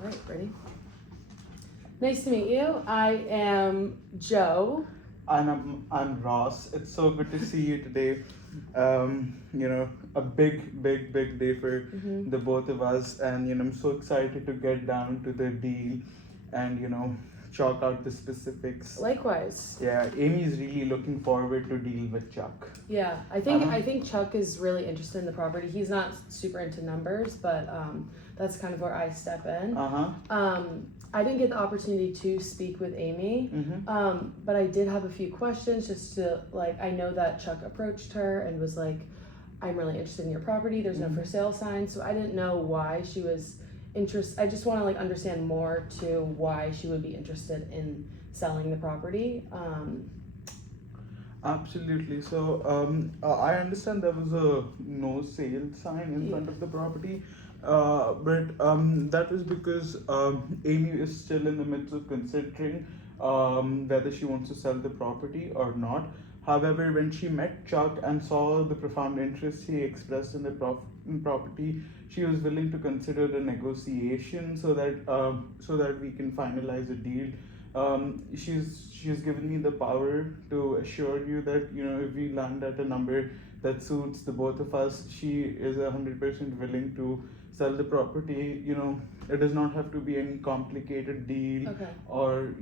All right, ready? Nice to meet you. I am Joe. And I'm Ross. It's so good to see you today. A big day for the both of us, and I'm so excited to get down to the deal, and chalk out the specifics. Likewise. Yeah, Amy is really looking forward to deal with Chuck. Yeah, I think Chuck is really interested in the property. He's not super into numbers, but that's kind of where I step in. I didn't get the opportunity to speak with Amy, but I did have a few questions just to I know that Chuck approached her and was like, I'm really interested in your property. There's no for sale sign. So I didn't know why she was interested. I just want to understand more to why she would be interested in selling the property. Absolutely. So I understand there was a no sale sign in front of the property, but that was because Amy is still in the midst of considering whether she wants to sell the property or not. However, when she met Chuck and saw the profound interest he expressed in the property, she was willing to consider a negotiation so that we can finalize a deal. She's given me the power to assure you that if we land at a number that suits the both of us, she is 100% willing to sell the property. It does not have to be any complicated deal or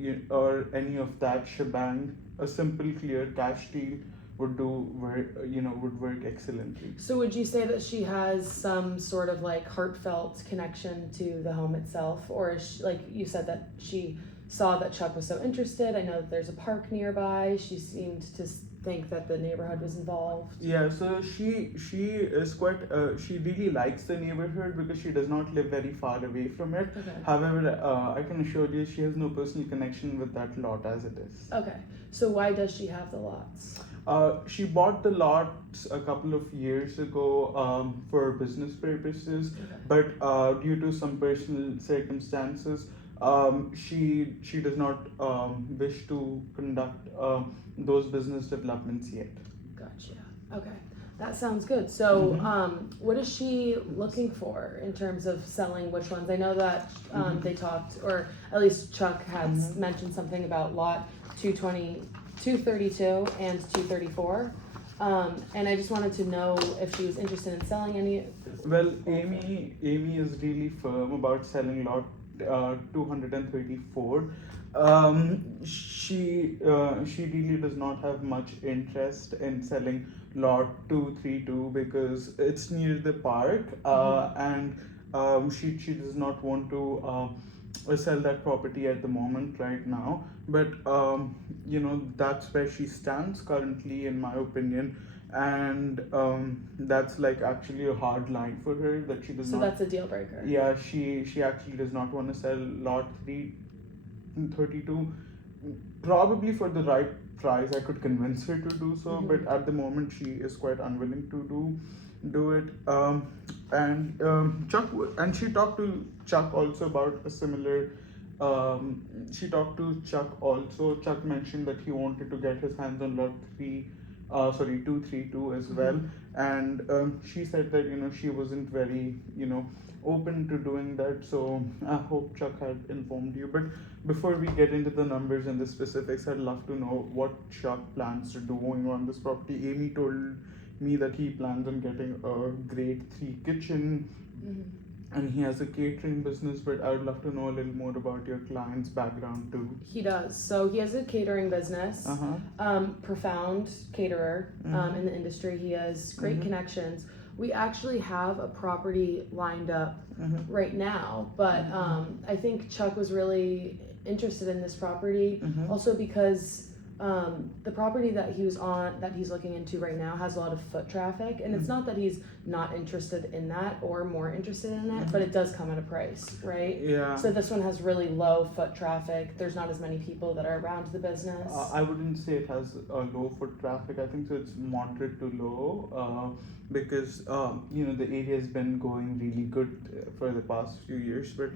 any of that shebang. A simple, clear cash deal would work excellently. So would you say that she has some sort of heartfelt connection to the home itself, or is she, like you said that she saw that Chuck was so interested? I know that there's a park nearby. She seemed to think that the neighborhood was involved. Yeah, so she is quite she really likes the neighborhood because she does not live very far away from it. However, I can assure you she has no personal connection with that lot as it is. Okay, so why does she have the lots? She bought the lots a couple of years ago for business purposes, but due to some personal circumstances, she does not wish to conduct those business developments yet. Gotcha. Okay, that sounds good. So, what is she looking for in terms of selling which ones? I know that they talked, or at least Chuck had mentioned something about lot 220, 232 and 234. And I just wanted to know if she was interested in selling any. Well, Amy is really firm about selling lot 234. She really does not have much interest in selling lot 232 because it's near the park, and she does not want to sell that property at the moment right now. But that's where she stands currently, in my opinion. And that's actually a hard line for her that she does So not. that's a deal breaker. Yeah, she actually does not want to sell lot 332. Probably for the right price, I could convince her to do so, but at the moment she is quite unwilling to do it. And she talked to Chuck also about a similar. She talked to Chuck also. Chuck mentioned that he wanted to get his hands on lot 232 as well, and she said that she wasn't very open to doing that. So I hope Chuck had informed you. But before we get into the numbers and the specifics, I'd love to know what Chuck plans to doing on this property. Amy told me that he plans on getting a grade 3 kitchen. And he has a catering business, but I would love to know a little more about your client's background too. He does. So he has a catering business, profound caterer in the industry. He has great connections. We actually have a property lined up right now, but I think Chuck was really interested in this property also because the property that he's looking into right now has a lot of foot traffic, and it's not that he's not interested in that or more interested in it, but it does come at a price, right? Yeah. So this one has really low foot traffic. There's not as many people that are around the business. I wouldn't say it has a low foot traffic. I think so it's moderate to low because the area has been going really good for the past few years. But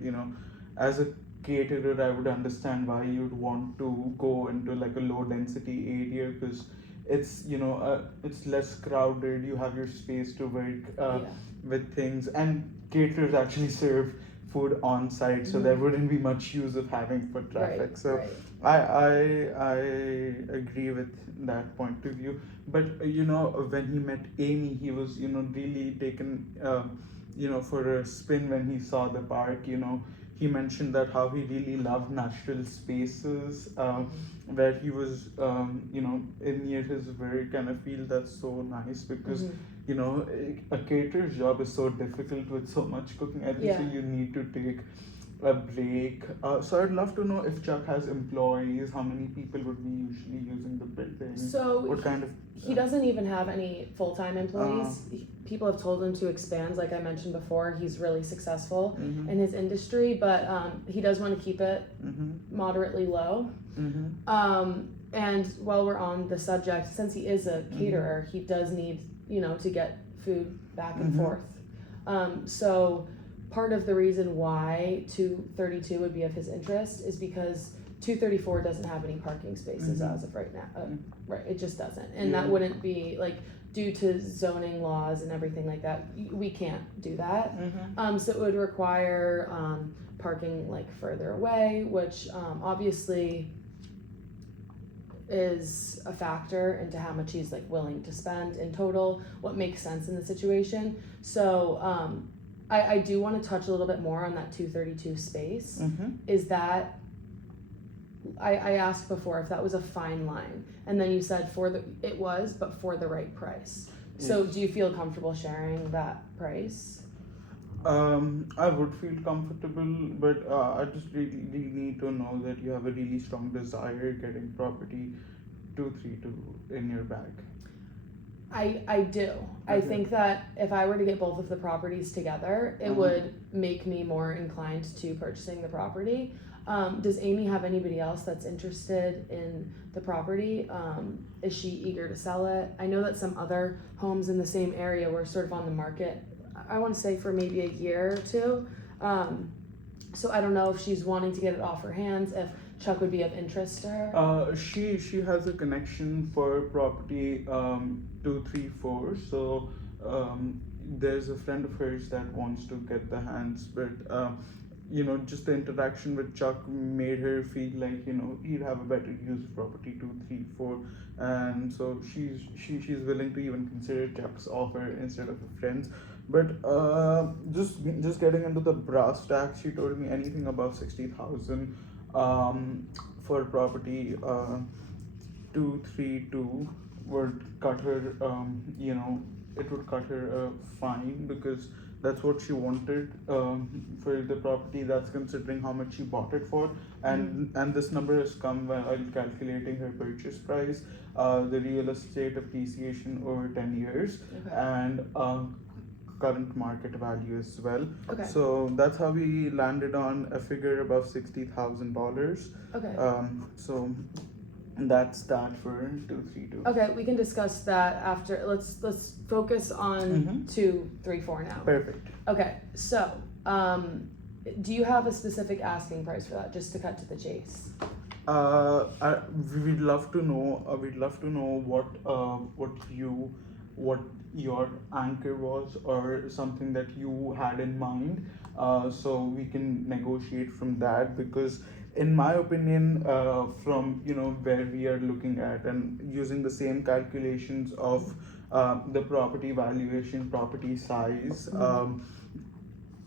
as a caterer, I would understand why you'd want to go into a low density area because it's it's less crowded. You have your space to work with things, and caterers actually serve food on site, so there wouldn't be much use of having foot traffic. Right, So right. I agree with that point of view. But when he met Amy, he was really taken for a spin when he saw the park. He mentioned that how he really loved natural spaces, where he was in near his work, and I feel that's so nice because a caterer's job is so difficult with so much cooking. I think so you need to take a break. So I'd love to know if Chuck has employees, how many people would be usually using the building? So what kind of he doesn't even have any full-time employees. People have told him to expand, like I mentioned before. He's really successful in his industry, but he does want to keep it moderately low. And while we're on the subject, since he is a caterer, he does need to get food back and forth. So part of the reason why 232 would be of his interest is because 234 doesn't have any parking spaces as of right now. Right, it just doesn't, and that wouldn't be like due to zoning laws and everything like that. We can't do that. So it would require parking like further away, which obviously is a factor into how much he's like willing to spend in total, what makes sense in the situation. So I do want to touch a little bit more on that 232 space. Is that, I asked before if that was a fine line, and then you said it was, but for the right price. So do you feel comfortable sharing that price? I would feel comfortable, but I just really need to know that you have a really strong desire getting property 232 in your bag. I do. I think that if I were to get both of the properties together, it would make me more inclined to purchasing the property. Does Amy have anybody else that's interested in the property? Is she eager to sell it? I know that some other homes in the same area were sort of on the market, I want to say for maybe a year or two. So I don't know if she's wanting to get it off her hands, if Chuck would be of interest to her. She has a connection for property 234. So there's a friend of hers that wants to get the hands, but just the interaction with Chuck made her feel like he'd have a better use of property 234, and so she's willing to even consider Chuck's offer instead of a friend's. But just getting into the brass tacks, she told me anything above 60,000 for property 232 would cut her. It would cut her a fine because that's what she wanted for the property. That's considering how much she bought it for, and this number has come while calculating her purchase price, the real estate appreciation over 10 years, and current market value as well. So that's how we landed on a figure above $60,000. So that's that for 232. Okay, we can discuss that after. Let's focus on 234 now. Perfect. Okay, so do you have a specific asking price for that, just to cut to the chase? We'd love to know. We'd love to know what your anchor was, or something that you had in mind, so we can negotiate from that. Because in my opinion, from where we are looking at and using the same calculations of the property valuation, property size,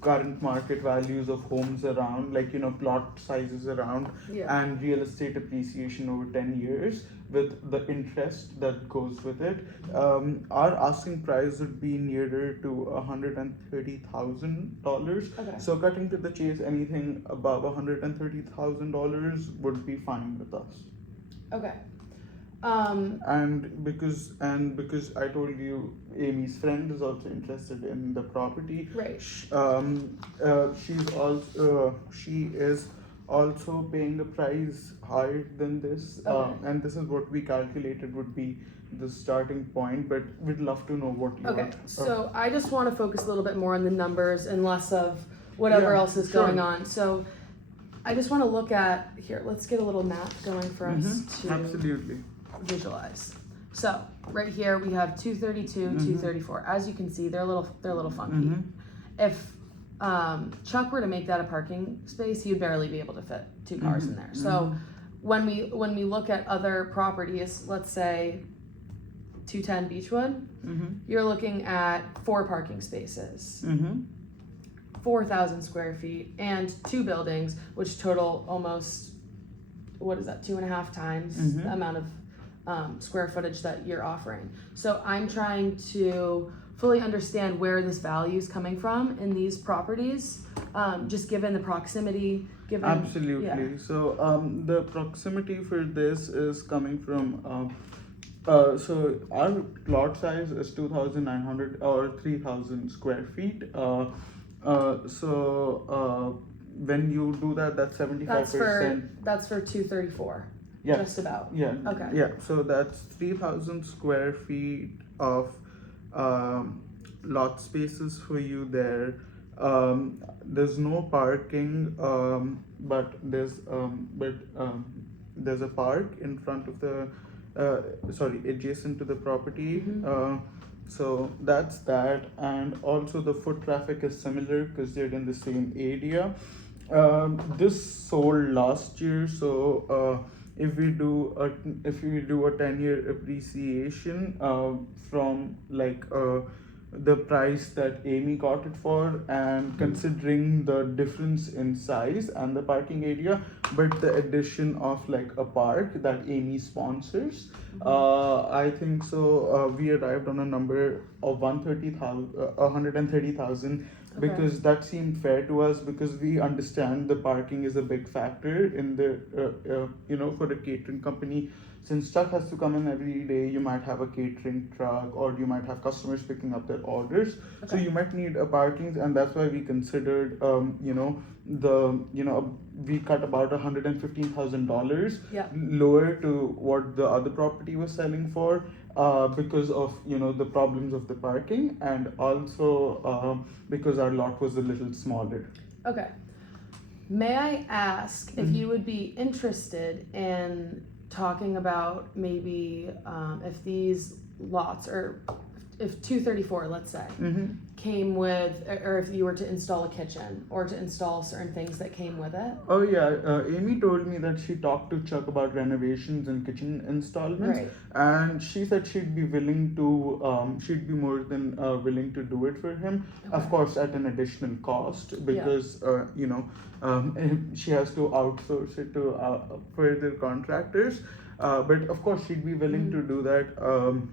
current market values of homes around, like plot sizes around, and real estate appreciation over 10 years with the interest that goes with it, our asking price would be nearer to $130,000. So cutting to the chase, anything above $130,000 would be fine with us. And because I told you Amy's friend is also interested in the property. She is also paying a price higher than this, and this is what we calculated would be the starting point, but we'd love to know what you so I just want to focus a little bit more on the numbers and less of whatever else is going on. So I just want to look at here, let's get a little map going for us to visualize. So right here we have 232, 234. As you can see, they're a little funky. If Chuck were to make that a parking space, he'd barely be able to fit 2 cars in there. So when we look at other properties, let's say 210 Beechwood, you're looking at 4 parking spaces, 4,000 square feet, and 2 buildings, which total almost, what is that, 2.5 times the amount of square footage that you're offering. So I'm trying to fully understand where this value is coming from in these properties, just given the proximity, given... Absolutely. Yeah. So the proximity for this is coming from so our lot size is 2,900 or 3,000 square feet. When you do that, that's 75%. That's for 234. Yeah. Just about. Yeah. Okay. Yeah. So that's 3,000 square feet of lot spaces for you there. There's no parking, but there's a park in front of the adjacent to the property. So that's that, and also the foot traffic is similar because they're in the same area. This sold last year, so if we do a 10-year appreciation from the price that Amy got it for, and considering the difference in size and the parking area, but the addition of like a park that Amy sponsors, I think so. We arrived on a number of 130,000. Because that seemed fair to us, because we understand the parking is a big factor in the for a catering company. Since Chuck has to come in every day, you might have a catering truck, or you might have customers picking up their orders. So you might need a parking, and that's why we considered we cut about $115,000 lower to what the other property was selling for, because of the problems of the parking, and also because our lot was a little smaller. Okay. May I ask if you would be interested in talking about maybe if these lots, or if 234, let's say, came with, or if you were to install a kitchen or to install certain things that came with it? Oh yeah, Amy told me that she talked to Chuck about renovations and kitchen installments, and she said she'd be willing to, she'd be more than willing to do it for him, of course at an additional cost, because she has to outsource it to further contractors. But of course she'd be willing to do that,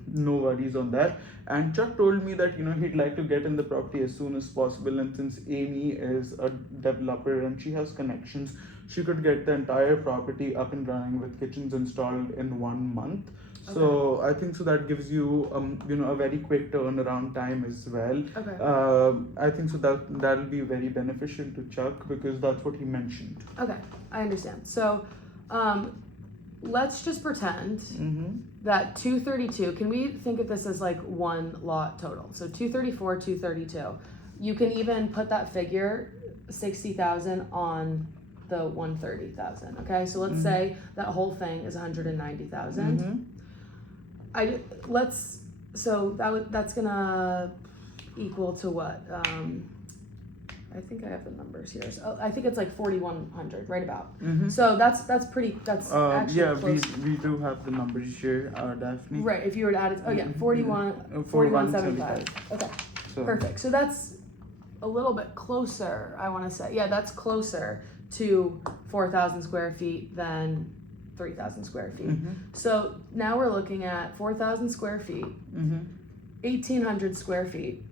no worries on that. And Chuck told me that he'd like to get in the property as soon as possible, and since Amy is a developer and she has connections, she could get the entire property up and running with kitchens installed in 1 month. So I think so that gives you a very quick turnaround time as well. I think so that'll be very beneficial to Chuck, because that's what he mentioned. Okay, I understand. So let's just pretend that 232, can we think of this as like one lot total? So 234, 232. You can even put that figure, 60,000, on the 130,000. Okay, so let's say that whole thing is 190,000. That's gonna equal to what? I think I have the numbers here. So I think it's like 4,100, right about. So that's actually close. we do have the numbers here, Daphne. Right, if you were to add it, 4175. Okay, so. Perfect. So that's a little bit closer, I want to say. Yeah, that's closer to 4,000 square feet than 3,000 square feet. So now we're looking at 4,000 square feet, 1,800 square feet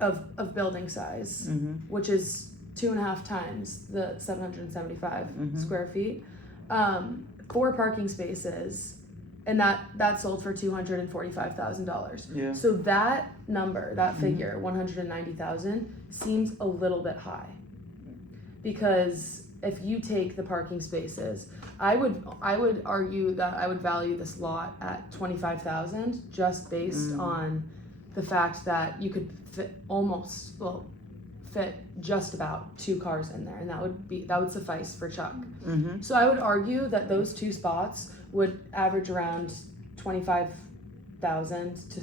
of building size, which is 2.5 times the 775 square feet. 4 parking spaces, and that sold for $245,000. Yeah. So that number, that figure, 190,000, seems a little bit high, because if you take the parking spaces, I would argue that I would value this lot at 25,000, just based on the fact that you could fit just about 2 cars in there, and that would suffice for Chuck. So I would argue that those 2 spots would average around 25,000 to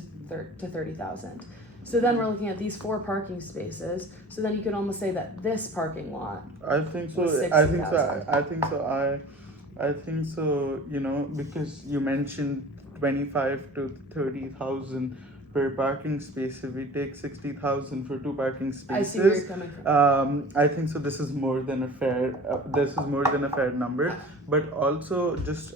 30,000. So then we're looking at these 4 parking spaces. So then you could almost say that this parking lot. I think so. Was I think so. 60,000. I think so. I think so. You know, because you mentioned 25 to 30,000 per parking space. If we take 60,000 for 2 parking I see where you're spaces, coming from. I think so. This is more than a fair. This is more than a fair number. But also, just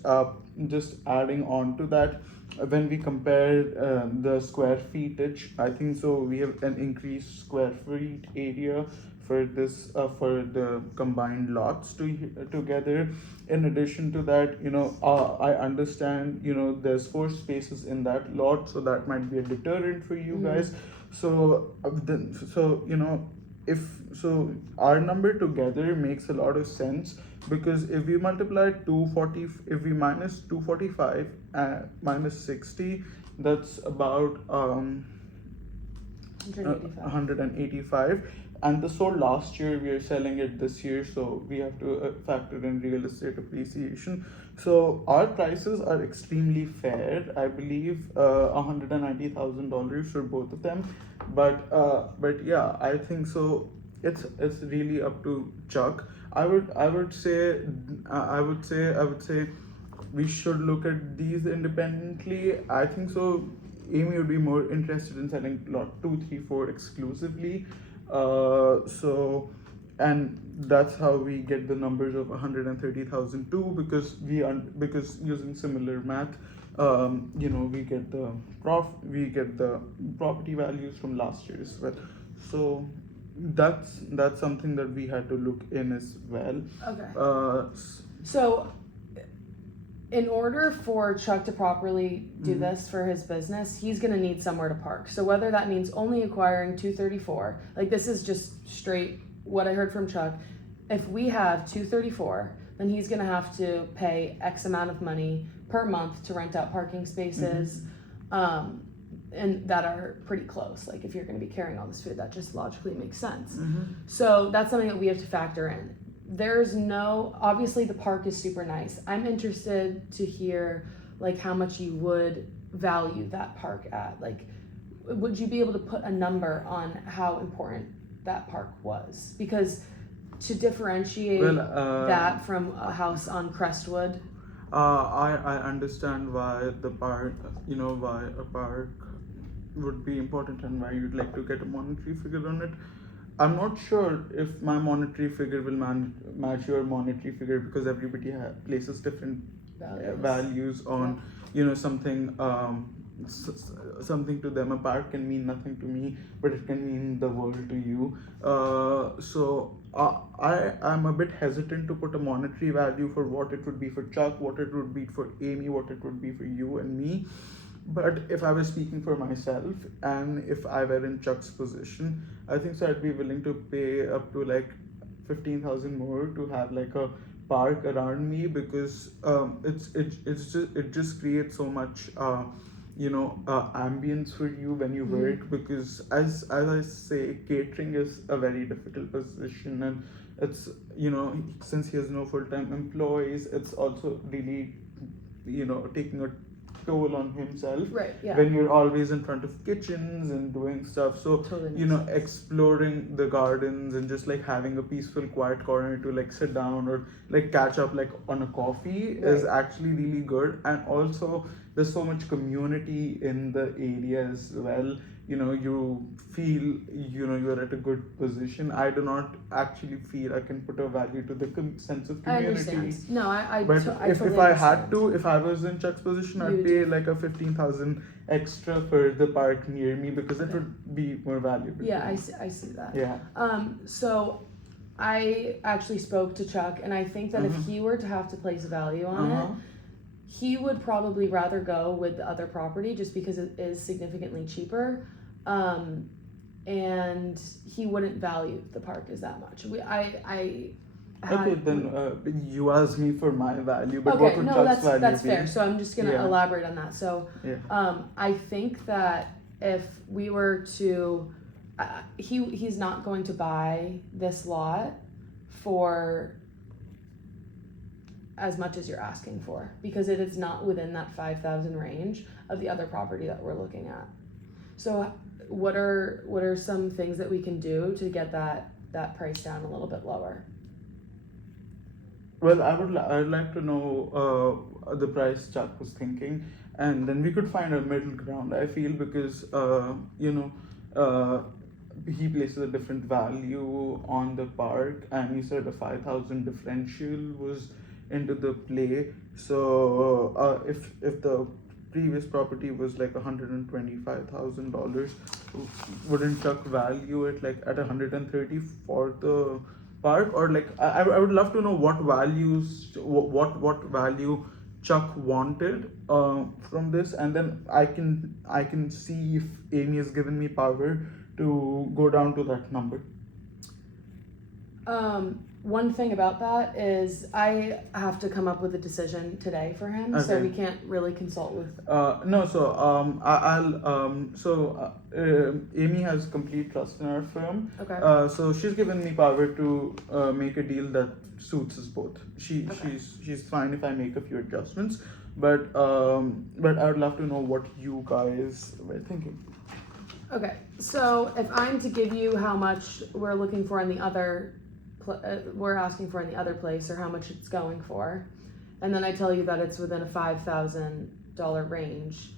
adding on to that, when we compare the square feetage, I think so. We have an increased square feet area for this for the combined lots together. In addition to that, I understand, there's 4 spaces in that lot, so that might be a deterrent for you guys. So if so our number together makes a lot of sense, because if we multiply 240, if we minus 245 minus 60, that's about 185. And the sold last year, we are selling it this year, so we have to factor in real estate appreciation. So our prices are extremely fair. I believe $190,000 for both of them, but yeah, I think so. It's really up to Chuck. I would say we should look at these independently. I think so. Amy would be more interested in selling lot 2, 3, 4 exclusively. And that's how we get the numbers of 130,000 too, because using similar math, we get the property values from last year as well. So that's something that we had to look in as well. Okay. So, in order for Chuck to properly do this for his business, he's going to need somewhere to park. So whether that means only acquiring 234, like this is just straight what I heard from Chuck. If we have 234, then he's going to have to pay X amount of money per month to rent out parking spaces, and that are pretty close. Like if you're going to be carrying all this food, that just logically makes sense. So that's something that we have to factor in. Obviously the park is super nice. I'm interested to hear like how much you would value that park at. Like, would you be able to put a number on how important that park was? Because to differentiate that from a house on Crestwood. I understand why the park, why a park would be important and why you'd like to get a monetary figure on it. I'm not sure if my monetary figure will match your monetary figure, because everybody places different values on something. Something to them, a park can mean nothing to me, but it can mean the world to you. So I'm a bit hesitant to put a monetary value for what it would be for Chuck, what it would be for Amy, what it would be for you and me. But if I was speaking for myself, and if I were in Chuck's position, I think so I'd be willing to pay up to like 15,000 more to have like a park around me, because it just creates so much ambience for you when you work, because as I say, catering is a very difficult position, and it's since he has no full-time employees, it's also really taking a toll on himself, right? Yeah. When you're always in front of kitchens and doing stuff, so totally exploring the gardens and just like having a peaceful quiet corner to like sit down or like catch up like on a coffee is actually really good. And also there's so much community in the area as well. You feel you're at a good position. I do not actually feel I can put a value to the sense of community. I understand. No, I But if totally I understand. had to, if I was in Chuck's position, I'd pay like a 15,000 extra for the park near me, because it would be more valuable. Yeah, I see that. Yeah. So I actually spoke to Chuck, and I think that if he were to have to place value on it, he would probably rather go with the other property just because it is significantly cheaper, and he wouldn't value the park as that much. You asked me for my value, but what would Chuck's value that's be? fair. So I'm just gonna elaborate on that. So I think that if we were to, he's not going to buy this lot for as much as you're asking for, because it is not within that 5,000 range of the other property that we're looking at. So what are some things that we can do to get that price down a little bit lower? Well, I'd like to know the price Chuck was thinking, and then we could find a middle ground. I feel because he places a different value on the park, and he said a 5,000 differential was into the play. So if the previous property was like $125,000, wouldn't Chuck value it like at 130 for the park? Or like I would love to know what what value Chuck wanted from this, and then I can see if Amy has given me power to go down to that number. One thing about that is I have to come up with a decision today for him, so Okay. we can't really consult with. No, so Amy has complete trust in our firm. Okay. So she's given me power to make a deal that suits us both. Okay. She's fine if I make a few adjustments, but I would love to know what you guys were thinking. Okay, so if I'm to give you how much we're looking for in the other, we're asking for in the other place, or how much it's going for, and then I tell you that it's within a $5,000 range,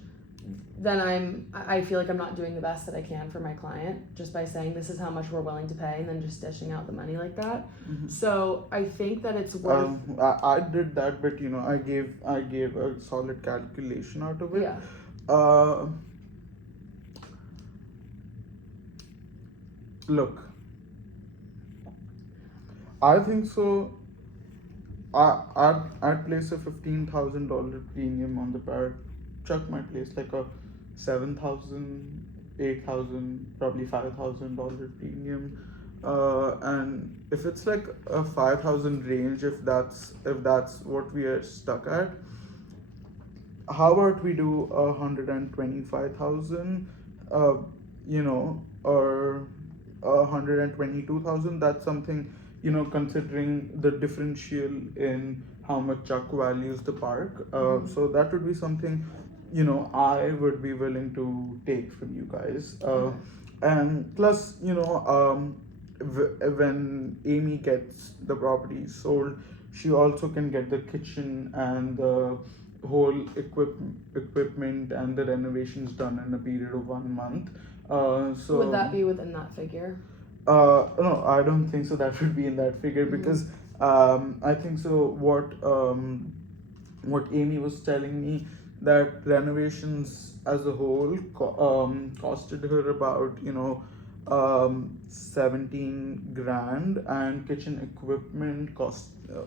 then I feel like I'm not doing the best that I can for my client just by saying this is how much we're willing to pay and then just dishing out the money like that. Mm-hmm. So I think that it's worth. I did that, but I gave a solid calculation out of it. Yeah. Look, I think so. I'd place a $15,000 premium on the park. Chuck might place like a $7,000, $8,000, probably $5,000 premium. And if it's like a 5,000 range, if that's what we are stuck at, how about we do 125,000? Or 122,000. That's something, considering the differential in how much Chuck values the park. So that would be something, I would be willing to take from you guys. And plus, when Amy gets the property sold, she also can get the kitchen and the whole equipment and the renovations done in a period of 1 month. So Would that be within that figure? No, I don't think so. That would be in that figure because I think so. What Amy was telling me, that renovations as a whole costed her about 17 grand, and kitchen equipment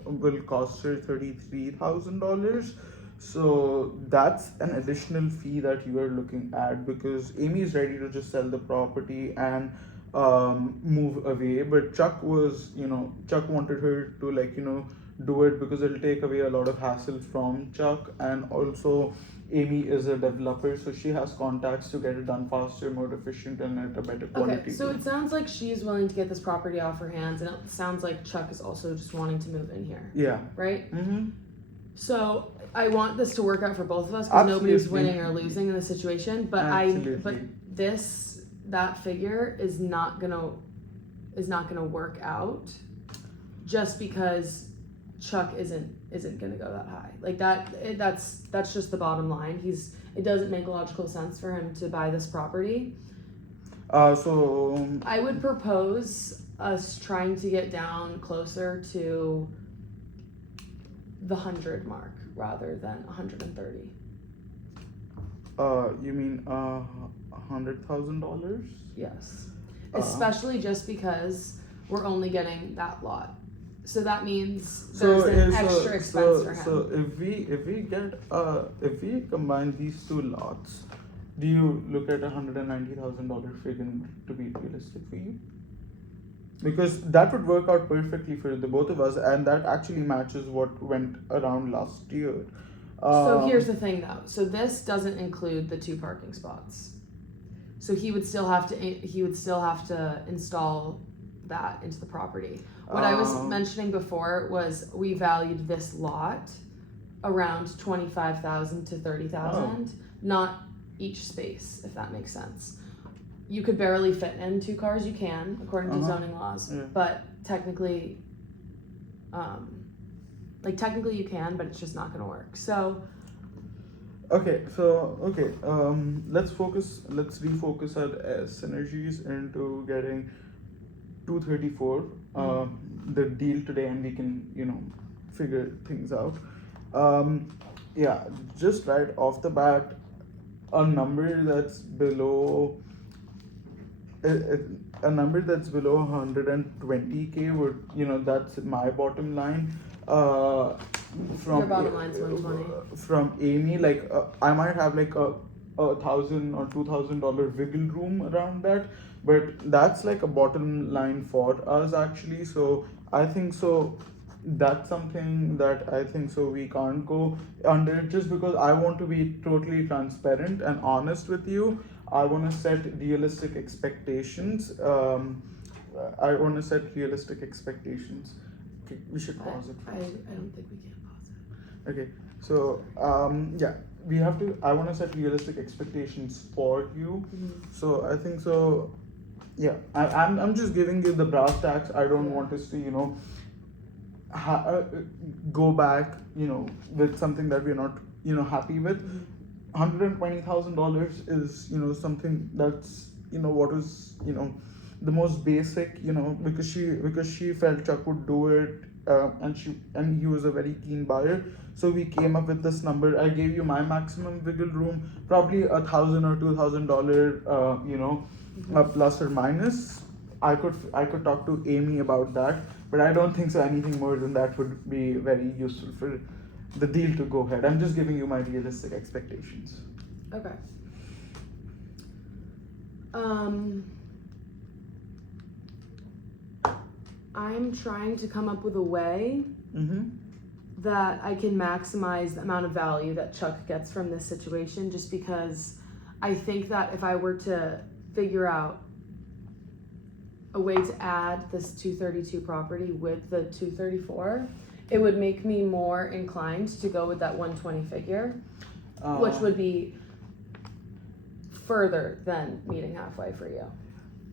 will cost her $33,000. So that's an additional fee that you are looking at, because Amy is ready to just sell the property and move away. But Chuck wanted her to do it because it'll take away a lot of hassle from Chuck, and also Amy is a developer, so she has contacts to get it done faster, more efficient, and at a better quality. Okay, so it sounds like she's willing to get this property off her hands, and it sounds like Chuck is also just wanting to move in here. Yeah. Right? Mm-hmm. So I want this to work out for both of us because nobody's winning or losing in this situation. But that figure is not gonna work out just because Chuck isn't gonna go that high. Like that's just the bottom line. It doesn't make logical sense for him to buy this property. So I would propose us trying to get down closer to the 100 mark rather than 130. You mean $100,000? Yes. Especially just because we're only getting that lot. So that means there's an extra expense for him. So if we combine these two lots, do you look at $190,000 figure to be realistic for you? Because that would work out perfectly for the both of us, and that actually matches what went around last year. So here's the thing though. So this doesn't include the 2 parking spots. So he would still have to install that into the property. What I was mentioning before was we valued this lot around 25,000 to 30,000, not each space, if that makes sense. you could barely fit in 2 cars. You can, according to zoning laws, Yeah. but technically, technically you can, but it's just not going to work. So, Okay, let's refocus our synergies into getting 234, the deal today, and we can, figure things out. Yeah, just right off the bat, a number that's below a number that's below 120K would, that's my bottom line. From your bottom line's 120. From Amy, like I might have like a $1,000 or $2,000 wiggle room around that, but that's like a bottom line for us actually. So I think so. That's something that I think so we can't go under, just because I want to be totally transparent and honest with you. I want to set realistic expectations. I want to set realistic expectations. Okay, we should pause it I first. don't think we can pause it. Okay, so yeah, we have to. I want to set realistic expectations for you. So I think so. Yeah, I'm just giving you the brass tacks. I don't want us to go back with something that we're not happy with. $120,000 is something that's what is the most basic, because she felt Chuck would do it, and he was a very keen buyer. So we came up with this number. I gave you my maximum wiggle room, probably $1,000 or $2,000, plus or minus. I could talk to Amy about that, but I don't think so anything more than that would be very useful for the deal to go ahead. I'm just giving you my realistic expectations. Okay. I'm trying to come up with a way that I can maximize the amount of value that Chuck gets from this situation, just because I think that if I were to figure out a way to add this 232 property with the 234, it would make me more inclined to go with that 120 figure, which would be further than meeting halfway for you.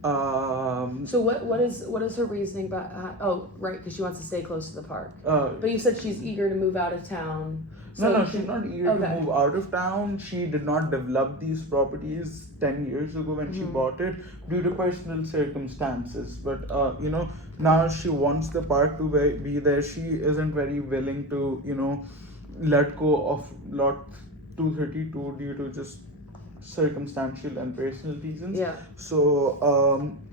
So what is her reasoning about? Oh, right, because she wants to stay close to the park. But you said she's eager to move out of town. No, she's not eager to move out of town. She did not develop these properties 10 years ago when she bought it due to personal circumstances. But, now she wants the park to be there. She isn't very willing to, let go of lot 232 due to just circumstantial and personal reasons. Yeah. So,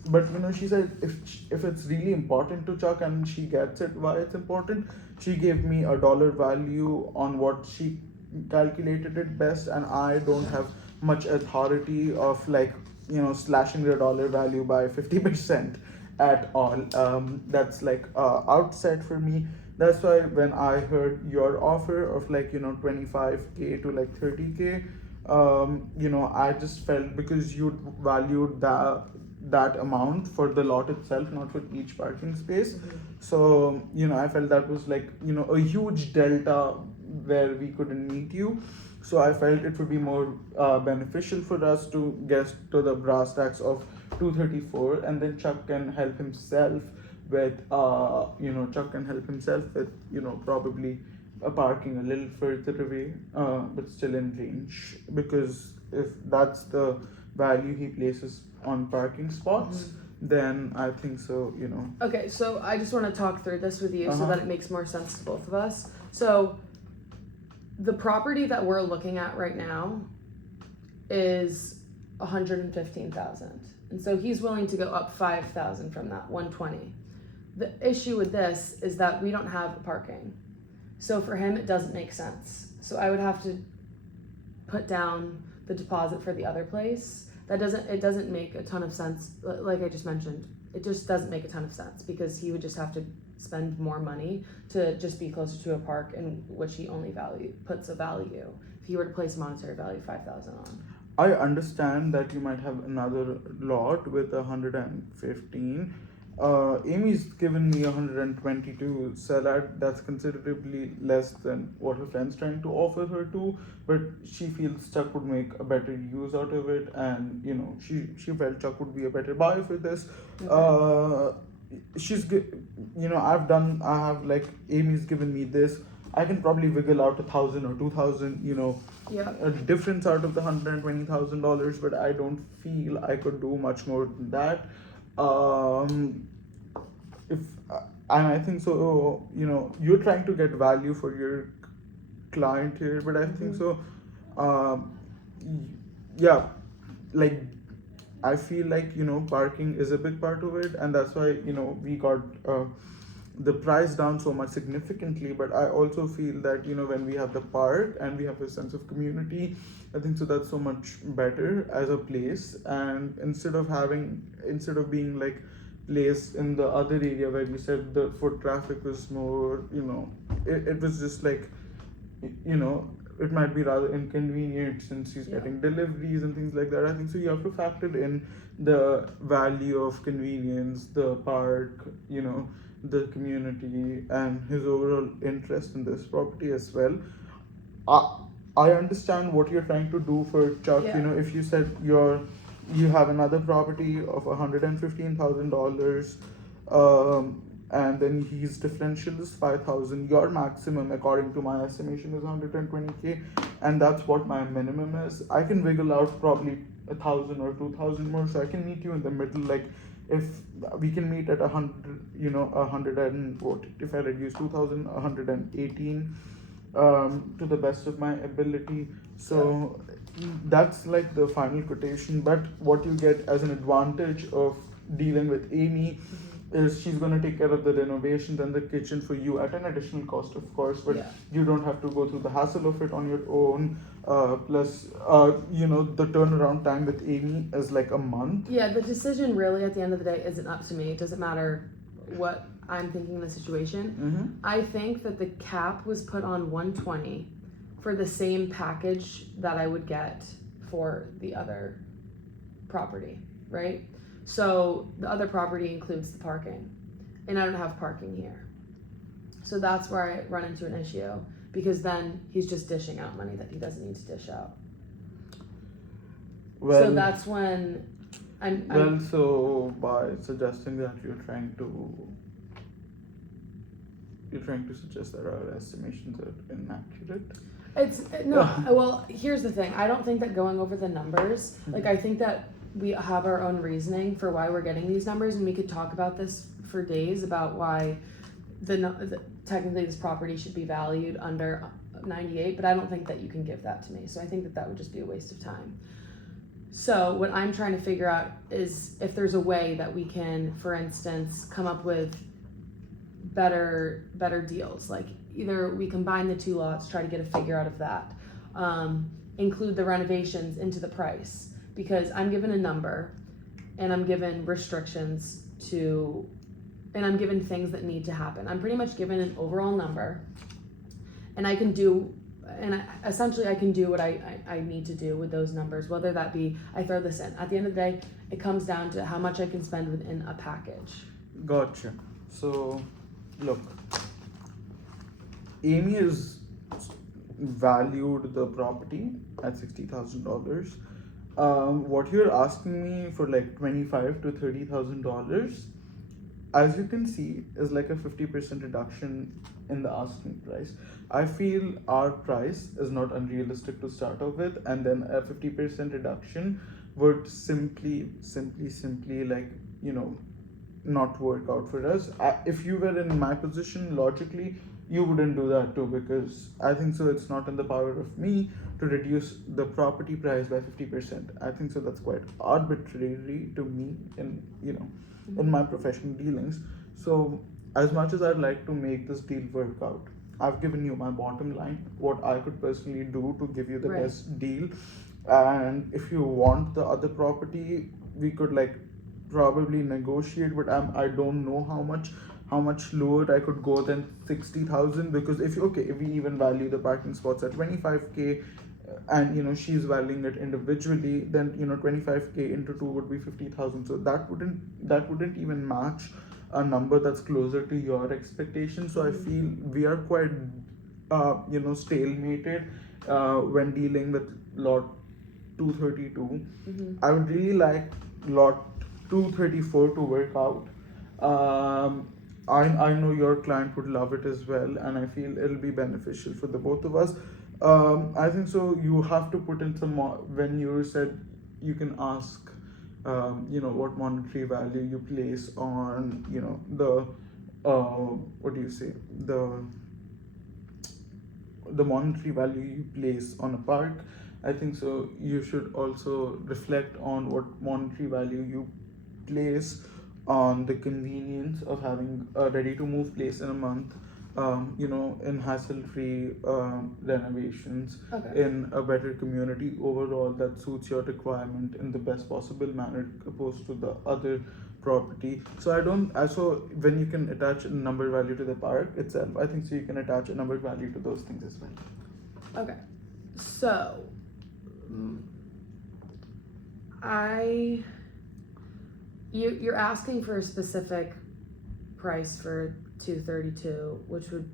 but she said if it's really important to Chuck and she gets it why it's important, she gave me a dollar value on what she calculated it best, and I don't have much authority of slashing the dollar value by 50% at all. That's outset for me. That's why when I heard your offer of 25K to 30K, I just felt, because you valued that amount for the lot itself, not for each parking space. So I felt that was a huge delta where we couldn't meet you. So I felt it would be more beneficial for us to get to the brass tacks of 234, and then Chuck can help himself with probably parking a little further away, but still in range, because if that's the value he places on parking spots, then I think so, Okay, so I just want to talk through this with you so that it makes more sense to both of us. So the property that we're looking at right now is 115,000, and so he's willing to go up 5,000 from that 120. The issue with this is that we don't have parking. So for him, it doesn't make sense. So I would have to put down the deposit for the other place. It doesn't make a ton of sense. Like I just mentioned, it just doesn't make a ton of sense, because he would just have to spend more money to just be closer to a park in which he only puts a value. If he were to place a monetary value 5,000 on. I understand that you might have another lot with 115, Amy's given me 120 to sell at. That's considerably less than what her friend's trying to offer her to, but she feels Chuck would make a better use out of it, and she felt Chuck would be a better buyer for this. Okay. I have like Amy's given me this. I can probably wiggle out 1,000 or 2,000, Yeah. a difference out of the $120,000, but I don't feel I could do much more than that. If And I think so, you're trying to get value for your client here, but I think so. Yeah, like I feel like parking is a big part of it, and that's why we got the price down so much significantly. But I also feel that when we have the park and we have a sense of community, I think so that's so much better as a place. And instead of being like placed in the other area where you said the foot traffic was more, it was just like it might be rather inconvenient since he's getting deliveries and things like that. I think so you have to factor in the value of convenience, the park, the community, and his overall interest in this property as well. I understand what you're trying to do for Chuck. Yeah. If you said you have another property of $115,000, and then his differential is 5,000. Your maximum, according to my estimation, is 120K, and that's what my minimum is. I can wiggle out probably 1,000 or 2,000 more, so I can meet you in the middle. Like if we can meet at 100, 100 and what? If I reduce 2,000, 118, to the best of my ability. So that's like the final quotation. But what you get as an advantage of dealing with Amy is she's going to take care of the renovations and the kitchen for you at an additional cost, of course, but you don't have to go through the hassle of it on your own. Plus, the turnaround time with Amy is like a month. Yeah, the decision really at the end of the day isn't up to me. It doesn't matter what I'm thinking in the situation. I think that the cap was put on 120 for the same package that I would get for the other property, right? So the other property includes the parking, and I don't have parking here. So that's where I run into an issue, because then he's just dishing out money that he doesn't need to dish out. Well, so that's when so by suggesting that you're trying to suggest that our estimations are inaccurate. Well, here's the thing. I don't think that going over the numbers, like I think that we have our own reasoning for why we're getting these numbers, and we could talk about this for days about why technically this property should be valued under 98, but I don't think that you can give that to me. So I think that would just be a waste of time. So what I'm trying to figure out is if there's a way that we can, for instance, come up with better deals. Like either we combine the two lots, try to get a figure out of that, include the renovations into the price, because I'm given a number and I'm given restrictions and I'm given things that need to happen. I'm pretty much given an overall number, and I can do what I need to do with those numbers, whether that be I throw this in. At the end of the day, it comes down to how much I can spend within a package. Gotcha. So, look, Amy has valued the property at $60,000. What you're asking me for like $25,000 to $30,000, as you can see, is like a 50% reduction in the asking price. I feel our price is not unrealistic to start off with, and then a 50% reduction would simply like not work out for us. If you were in my position, logically you wouldn't do that too, because I think so it's not in the power of me to reduce the property price by 50%. I think so that's quite arbitrary to me in my professional dealings. So as much as I'd like to make this deal work out, I've given you my bottom line, what I could personally do to give you the best deal. And if you want the other property, we could like probably negotiate, but I don't know how much lower I could go than 60,000, because if we even value the parking spots at 25K, and she's valuing it individually, then 25K into 2 would be 50,000. So that wouldn't even match a number that's closer to your expectation. So I feel we are quite, stalemated when dealing with lot 232. I would really like lot 234 to work out. I know your client would love it as well, and I feel it'll be beneficial for the both of us. I think so. You have to put in some more when you said you can ask, what monetary value you place on, the, what do you say, the monetary value you place on a park. I think so. You should also reflect on what monetary value you place on the convenience of having a ready to move place in a month, in hassle free renovations, Okay. in a better community overall that suits your requirement in the best possible manner opposed to the other property. So I don't, so when you can attach a number value to the park itself, I think so you can attach a number value to those things as well. Okay. So, you're asking for a specific price for 232, which would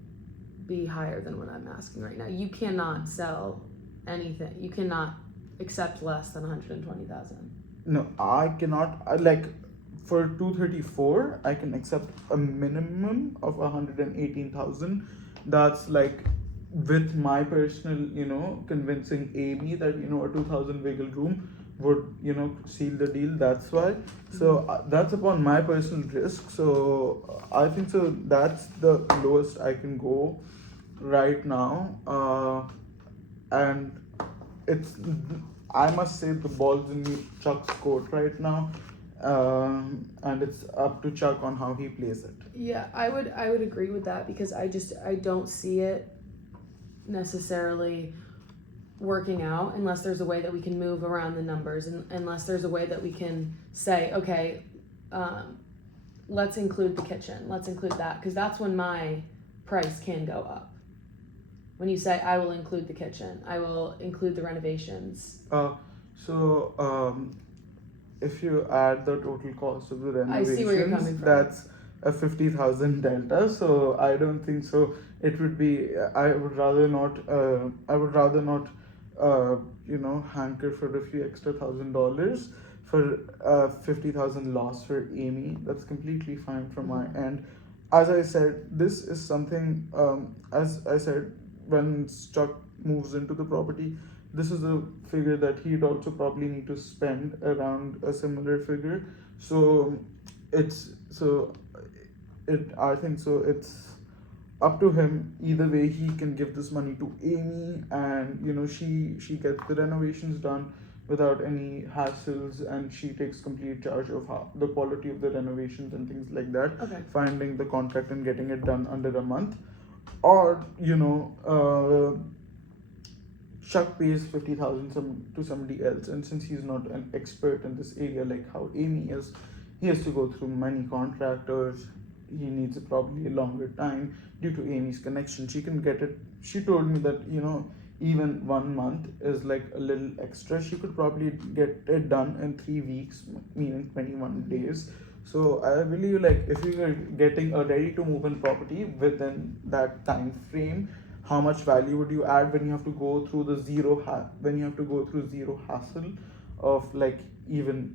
be higher than what I'm asking right now. You cannot sell anything. You cannot accept less than 120,000. No, I cannot. Like for 234, I can accept a minimum of 118,000. That's like with my personal, convincing Amy that a 2,000 wiggle room would seal the deal. That's why. So that's upon my personal risk. So I think so. That's the lowest I can go right now. And it's, I must say, the ball's in Chuck's court right now, and it's up to Chuck on how he plays it. Yeah, I would agree with that because I don't see it necessarily working out unless there's a way that we can move around the numbers, and unless there's a way that we can say, okay, let's include the kitchen, let's include that, because that's when my price can go up. When you say I will include the kitchen, I will include the renovations. If you add the total cost of the renovations, I see where you're coming from. that's a 50,000 delta. So I don't think so. It would be. I would rather not. Hanker for a few extra $1,000 for 50,000 loss for Amy. That's completely fine from my end. As I said, this is something. As I said, when Chuck moves into the property, this is a figure that he'd also probably need to spend around a similar figure. So I think so it's up to him. Either way, he can give this money to Amy, and she gets the renovations done without any hassles, and she takes complete charge of the quality of the renovations and things like that. Okay. Finding the contract and getting it done under a month, or Chuck pays 50,000 to somebody else, and since he's not an expert in this area like how Amy is, he has to go through many contractors. He needs probably a longer time due to Amy's connection. She can get it. She told me that even 1 month is like a little extra. She could probably get it done in 3 weeks, meaning 21 days. So I believe like if you are getting a ready to move in property within that time frame, how much value would you add when you have to go through the zero hassle of like even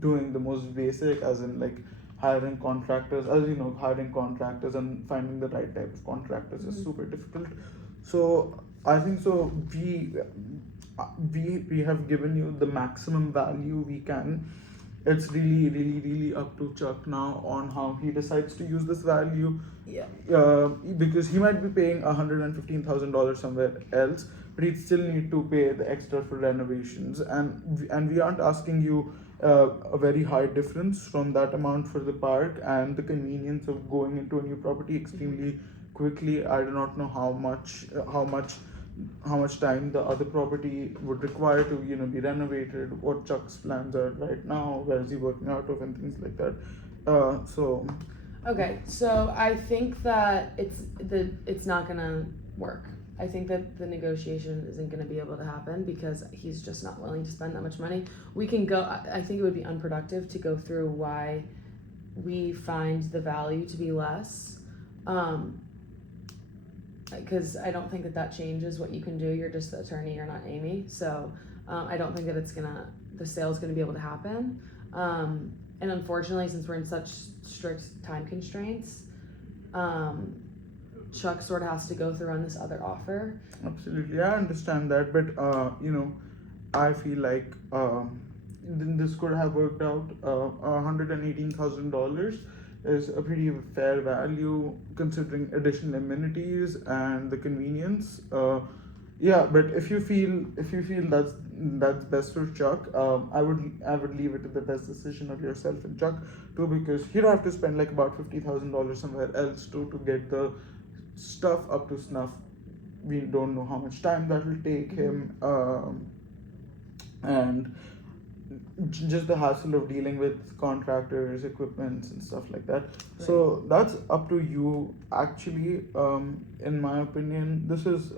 doing the most basic, as in like hiring contractors and finding the right type of contractors is super difficult. So I think so we have given you the maximum value we can. It's really up to Chuck now on how he decides to use this value. Yeah. Because he might be paying $115,000 somewhere else, but he'd still need to pay the extra for renovations, and we aren't asking you a very high difference from that amount for the park and the convenience of going into a new property extremely quickly. I do not know how much time the other property would require to be renovated, what Chuck's plans are right now, where is he working out of, and things like that. Okay, so I think that it's not gonna work. I think that the negotiation isn't gonna be able to happen because he's just not willing to spend that much money. We can go. I think it would be unproductive to go through why we find the value to be less. Because I don't think that changes what you can do. You're just the attorney, you're not Amy. So I don't think that the sale's gonna be able to happen. And unfortunately, since we're in such strict time constraints, Chuck sort of has to go through on this other offer. Absolutely, I understand that, but I feel like this could have worked out. $118,000 is a pretty fair value considering additional amenities and the convenience. Yeah, but if you feel that's best for Chuck, I would leave it to the best decision of yourself and Chuck too, because he'd have to spend like about $50,000 somewhere else too to get the stuff up to snuff. We don't know how much time that will take him, and just the hassle of dealing with contractors, equipments, and stuff like that. Right. So that's up to you. Actually, in my opinion, this is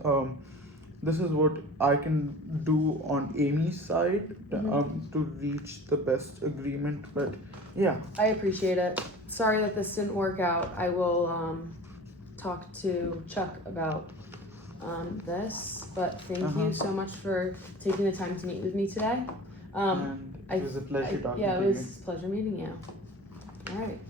what I can do on Amy's side to reach the best agreement. But yeah, I appreciate it. Sorry that this didn't work out. I will talk to Chuck about this. But thank you so much for taking the time to meet with me today. And it was a pleasure talking to you. Yeah, it was a pleasure meeting you. All right.